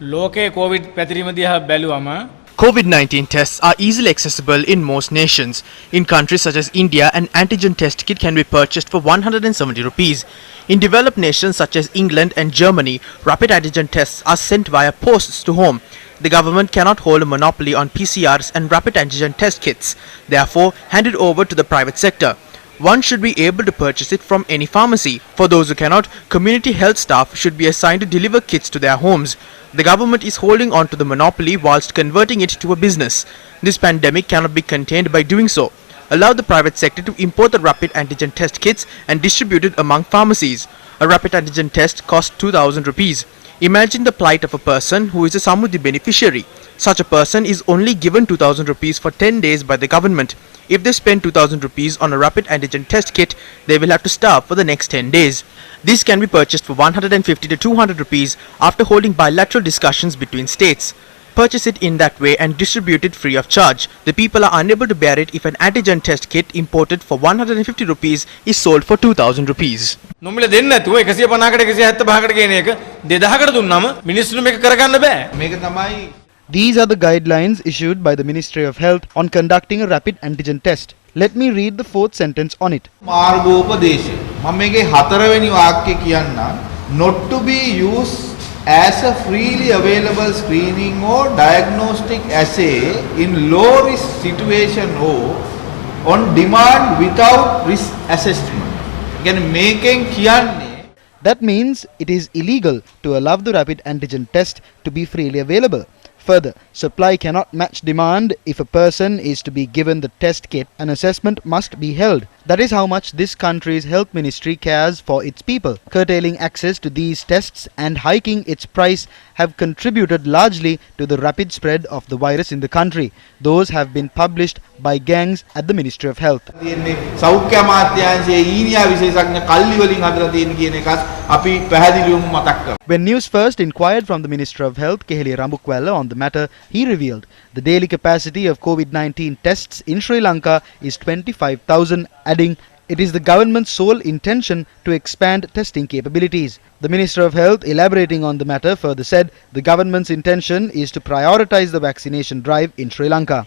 ලෝකයේ කොවිඩ් පැතිරීම දිහා බැලුවම COVID-19 tests are easily accessible in most nations. In countries such as India, an antigen test kit can be purchased for 170 rupees. In developed nations such as England and Germany, rapid antigen tests are sent via posts to home. The government cannot hold a monopoly on PCRs and rapid antigen test kits, therefore hand it over to the private sector. One should be able to purchase it from any pharmacy. For those who cannot, community health staff should be assigned to deliver kits to their homes. The government is holding on to the monopoly whilst converting it to a business. This pandemic cannot be contained by doing so. Allow the private sector to import the rapid antigen test kits and distribute it among pharmacies. A rapid antigen test costs 2,000 rupees. Imagine the plight of a person who is a Samruddhi beneficiary. Such a person is only given 2,000 rupees for 10 days by the government. If they spend 2,000 rupees on a rapid antigen test kit, they will have to starve for the next 10 days. This can be purchased for 150 to 200 rupees after holding bilateral discussions between states. Purchase it in that way and distribute it free of charge. The people are unable to bear it if an antigen test kit imported for 150 rupees is sold for 2,000 rupees. නොමිල දෙන්නේ නැතුව 150කට 175කට කියන එක 2000කට දුන්නාම මිනිස්සුන්ට මේක කරගන්න බෑ. මේක තමයි These are the guidelines issued by the Ministry of Health on conducting a rapid antigen test. Let me read the fourth sentence on it. මාර්ගෝපදේශය. මම මේකේ හතරවෙනි වාක්‍යය කියන්නම්. Not to be used as a freely available screening or diagnostic assay in low risk situation or on demand without risk assessment. කියන්නේ මේකෙන් කියන්නේ That means it is illegal to allow the rapid antigen test to be freely available. Further, supply cannot match demand. If a person is to be given the test kit, an assessment must be held. That is how much this country's health ministry cares for its people. Curtailing access to these tests and hiking its price have contributed largely to the rapid spread of the virus in the country. Those have been published by gangs at the Ministry of Health. තියෙන්නේ සෞඛ්‍ය අමාත්‍යාංශයේ ඊනියා විශේෂඥ කල්ලි වලින් හදලා තියෙන කියන එකත් අපි පැහැදිලිවම මතක් කරමු. When News First inquired from the Minister of Health, Keheliya Rambukwella, on the matter, he revealed the daily capacity of COVID-19 tests in Sri Lanka is 25,000, adding it is the government's sole intention to expand testing capabilities. The Minister of Health, elaborating on the matter, further said the government's intention is to prioritize the vaccination drive in Sri Lanka.